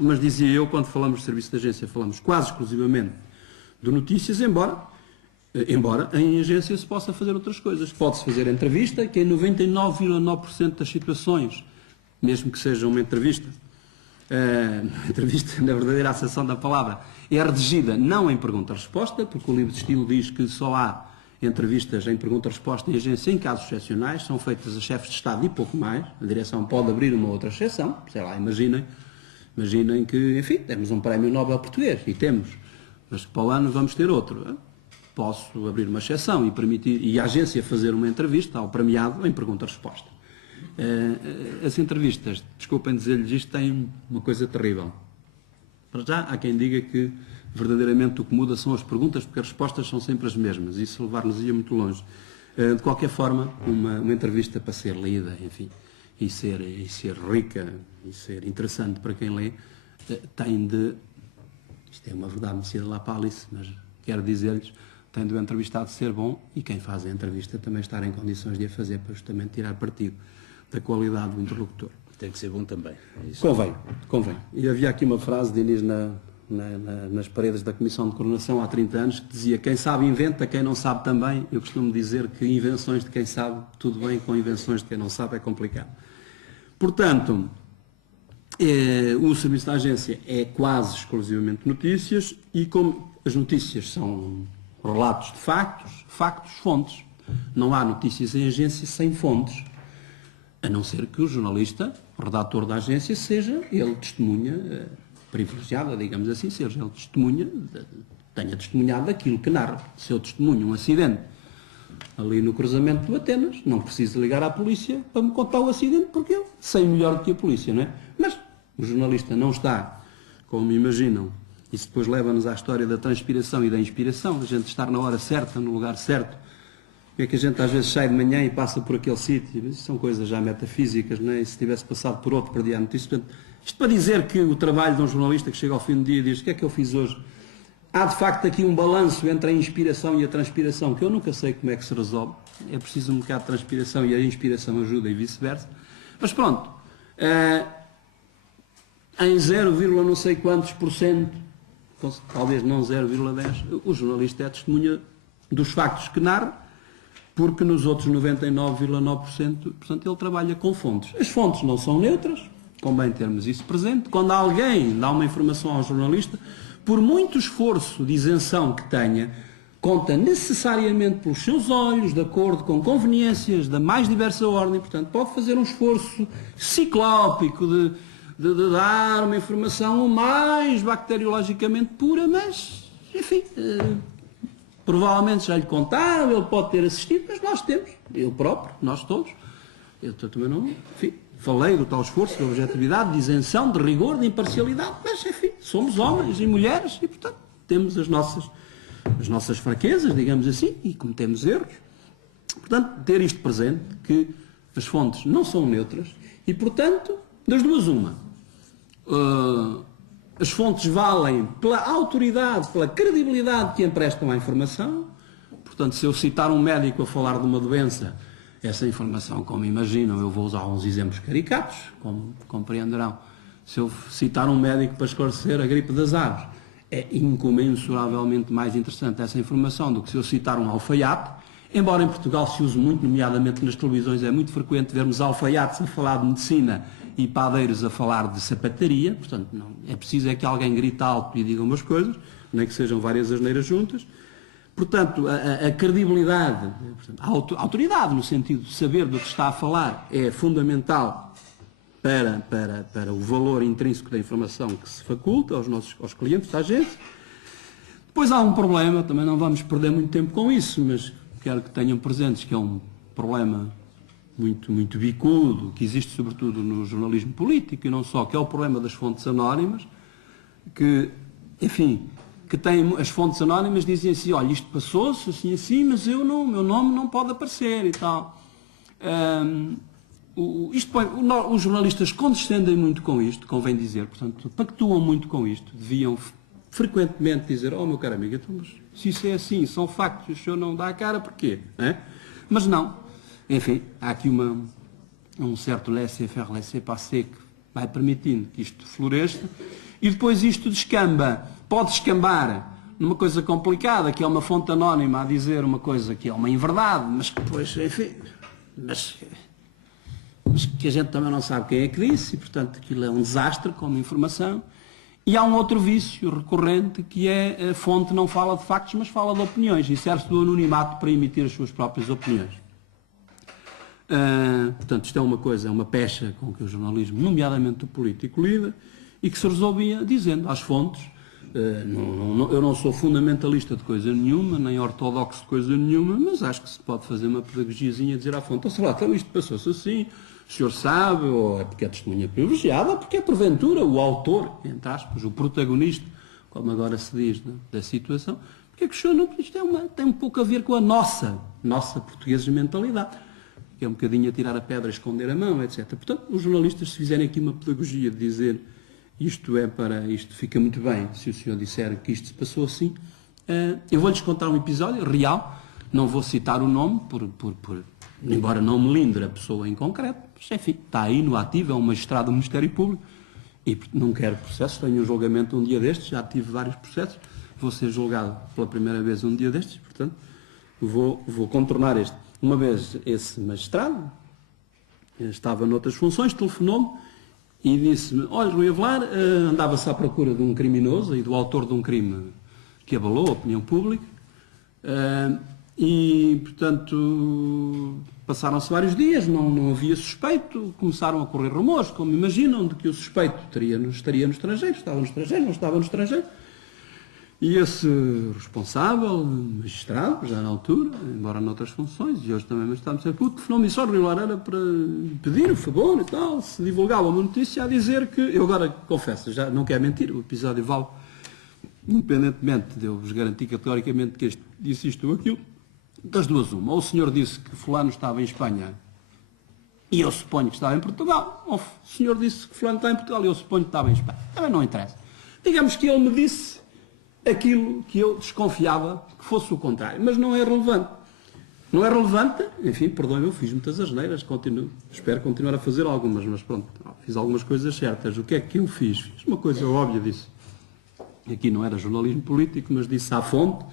Mas dizia eu, quando falamos de serviço de agência, falamos quase exclusivamente de notícias, embora em agência se possa fazer outras coisas. Pode-se fazer entrevista, que em 99,9% das situações, mesmo que seja uma entrevista na verdadeira acessão da palavra, é redigida não em pergunta-resposta, porque o livro de estilo diz que só há entrevistas em pergunta-resposta em agência em casos excepcionais, são feitas a chefes de Estado e pouco mais, a direção pode abrir uma outra exceção, sei lá, imaginem que, enfim, temos um prémio Nobel português, e temos, mas para o ano vamos ter outro. Posso abrir uma exceção e permitir, e a agência fazer uma entrevista ao premiado em pergunta-resposta. As entrevistas, desculpem dizer-lhes isto, têm uma coisa terrível. Para já, há quem diga que verdadeiramente o que muda são as perguntas, porque as respostas são sempre as mesmas. Isso levar-nos-ia muito longe. De qualquer forma, uma entrevista para ser lida, enfim, e ser rica, e ser interessante para quem lê, tem de... Isto é uma verdade mexida lá para Alice, mas quero dizer-lhes, tem de o entrevistado ser bom e quem faz a entrevista também estar em condições de a fazer para justamente tirar partido da qualidade do interlocutor. Tem que ser bom também. Convém. E havia aqui uma frase de Inês nas paredes da Comissão de Coordenação há 30 anos que dizia: quem sabe inventa, quem não sabe também. Eu costumo dizer que invenções de quem sabe, tudo bem, com invenções de quem não sabe é complicado. Portanto, o serviço da agência é quase exclusivamente notícias e como as notícias são relatos de factos, fontes. Não há notícias em agência sem fontes, a não ser que o jornalista, o redator da agência, seja ele testemunha privilegiada, digamos assim, seja ele testemunha, tenha testemunhado daquilo que narra. Se eu testemunho um acidente ali no cruzamento de Atenas, não preciso ligar à polícia para me contar o acidente, porque eu sei melhor do que a polícia, não é? Mas o jornalista não está, como imaginam, isso depois leva-nos à história da transpiração e da inspiração, a gente estar na hora certa, no lugar certo. É que a gente às vezes sai de manhã e passa por aquele sítio, isso são coisas já metafísicas, não é? E se tivesse passado por outro, perdia a notícia. Portanto, isto para dizer que o trabalho de um jornalista que chega ao fim do dia e diz: o que é que eu fiz hoje? Há de facto aqui um balanço entre a inspiração e a transpiração, que eu nunca sei como é que se resolve. É preciso um bocado de transpiração e a inspiração ajuda e vice-versa. Mas pronto, em 0, não sei quantos por cento, talvez não 0,10, o jornalista é testemunha dos factos que narra, porque nos outros 99,9%, portanto, ele trabalha com fontes. As fontes não são neutras, convém termos isso presente. Quando alguém dá uma informação ao jornalista, por muito esforço de isenção que tenha, conta necessariamente pelos seus olhos, de acordo com conveniências da mais diversa ordem, portanto, pode fazer um esforço ciclópico de dar uma informação o mais bacteriologicamente pura, mas, enfim... provavelmente já lhe contaram, ele pode ter assistido, mas nós temos, eu próprio, nós todos, eu também não, enfim, falei do tal esforço de objetividade, de isenção, de rigor, de imparcialidade, mas enfim, somos homens e mulheres e, portanto, temos as nossas fraquezas, digamos assim, e cometemos erros. Portanto, ter isto presente, que as fontes não são neutras e, portanto, das duas uma. As fontes valem pela autoridade, pela credibilidade que emprestam à informação. Portanto, se eu citar um médico a falar de uma doença, essa informação, como imaginam, eu vou usar uns exemplos caricatos, como compreenderão. Se eu citar um médico para esclarecer a gripe das aves, é incomensuravelmente mais interessante essa informação do que se eu citar um alfaiate, embora em Portugal se use muito, nomeadamente nas televisões, é muito frequente vermos alfaiates a falar de medicina e padeiros a falar de sapataria, portanto, não, é preciso que alguém grite alto e diga umas coisas, nem que sejam várias asneiras juntas. Portanto, a credibilidade, a autoridade, no sentido de saber do que está a falar, é fundamental para o valor intrínseco da informação que se faculta aos clientes da agência. Depois há um problema, também não vamos perder muito tempo com isso, mas quero que tenham presentes que é um problema muito, muito bicudo, que existe sobretudo no jornalismo político e não só, que é o problema das fontes anónimas, que, enfim, que tem, as fontes anónimas dizem assim: olha, isto passou-se assim, assim, mas meu nome não pode aparecer e tal. Os jornalistas condescendem muito com isto, convém dizer, portanto, pactuam muito com isto, deviam frequentemente dizer: oh, meu caro amigo, então, mas se isso é assim, são factos, o senhor não dá a cara, porquê? Mas não. Enfim, há aqui um certo laissez-faire, laissez-passer que vai permitindo que isto floresça e depois isto descamba, pode descambar numa coisa complicada, que é uma fonte anónima a dizer uma coisa que é uma inverdade, mas que depois, enfim, mas que a gente também não sabe quem é que disse, e portanto aquilo é um desastre como informação. E há um outro vício recorrente, que é a fonte não fala de factos, mas fala de opiniões, e serve-se do anonimato para emitir as suas próprias opiniões. Portanto, isto é uma coisa, é uma pecha com que o jornalismo, nomeadamente o político, lida, e que se resolvia dizendo às fontes. Eu não sou fundamentalista de coisa nenhuma, nem ortodoxo de coisa nenhuma, mas acho que se pode fazer uma pedagogiazinha a dizer à fonte, sei lá, então isto passou-se assim, o senhor sabe, ou é porque é testemunha privilegiada, ou porque é porventura o autor, entre aspas, o protagonista, como agora se diz, da situação, porque é que o senhor não, isto tem um pouco a ver com a nossa portuguesa mentalidade, que é um bocadinho a tirar a pedra, esconder a mão, etc. Portanto, os jornalistas, se fizerem aqui uma pedagogia de dizer isto fica muito bem, se o senhor disser que isto se passou assim, eu vou-lhes contar um episódio real, não vou citar o nome, embora não me limbre a pessoa em concreto, mas enfim, está aí no ativo, é um magistrado do Ministério Público, e não quero processos, tenho um julgamento um dia destes, já tive vários processos, vou ser julgado pela primeira vez um dia destes, portanto, vou contornar este. Uma vez esse magistrado estava noutras funções, telefonou-me, e disse-me, olha, Rui Avelar, andava-se à procura de um criminoso e do autor de um crime que abalou a opinião pública, e, portanto, passaram-se vários dias, não havia suspeito, começaram a correr rumores, como imaginam, de que o suspeito estaria no estrangeiro, estava no estrangeiro, não estava no estrangeiro. E esse responsável, magistrado, já na altura, embora noutras funções, e hoje também magistrado, telefonou-me e disse, Rui Avelar, era para pedir o favor e tal, se divulgava uma notícia a dizer que, eu agora confesso, já não quero mentir, o episódio vale, independentemente de eu vos garantir categoricamente que este disse isto ou aquilo, das duas uma, ou o senhor disse que fulano estava em Espanha e eu suponho que estava em Portugal, ou o senhor disse que fulano está em Portugal e eu suponho que estava em Espanha, também não interessa. Digamos que ele me disse aquilo que eu desconfiava que fosse o contrário, mas não é relevante. Não é relevante, enfim, perdoem, eu fiz muitas asneiras, espero continuar a fazer algumas, mas pronto, fiz algumas coisas certas. O que é que eu fiz? Fiz uma coisa óbvia disso. Aqui não era jornalismo político, mas disse à fonte,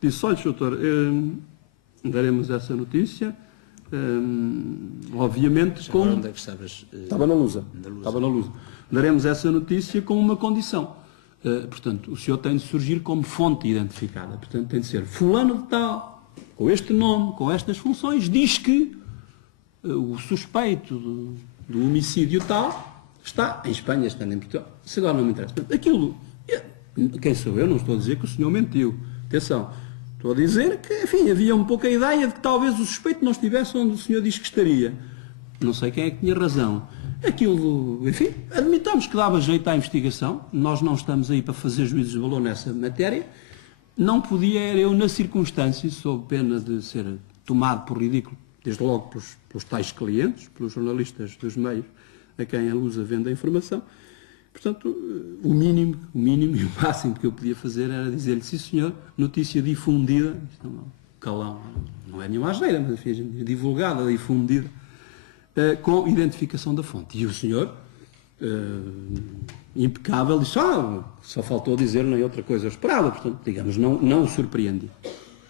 disse, olha, doutor, daremos essa notícia, obviamente com... Onde é que estavas? Estava na Lusa. Estava na Lusa. Daremos essa notícia com uma condição. Portanto, o senhor tem de surgir como fonte identificada. Portanto, tem de ser fulano de tal, com este nome, com estas funções, diz que o suspeito do homicídio tal está em Espanha, está em Portugal. Isso agora não me interessa. Portanto, aquilo, quem sou eu? Não estou a dizer que o senhor mentiu. Atenção. Estou a dizer que, enfim, havia um pouco a ideia de que talvez o suspeito não estivesse onde o senhor diz que estaria. Não sei quem é que tinha razão. Aquilo, enfim, admitamos que dava jeito à investigação, nós não estamos aí para fazer juízes de valor nessa matéria, não podia eu, na circunstância, sob pena de ser tomado por ridículo, desde logo pelos tais clientes, pelos jornalistas dos meios a quem a Lusa vende a informação, portanto, o mínimo e o máximo que eu podia fazer era dizer-lhe, sim senhor, notícia difundida, isto não, calão, não é nenhuma asneira, mas enfim, divulgada, difundida, com identificação da fonte. E o senhor, impecável, disse, só faltou dizer nem outra coisa eu esperava, portanto, digamos, não o surpreendi.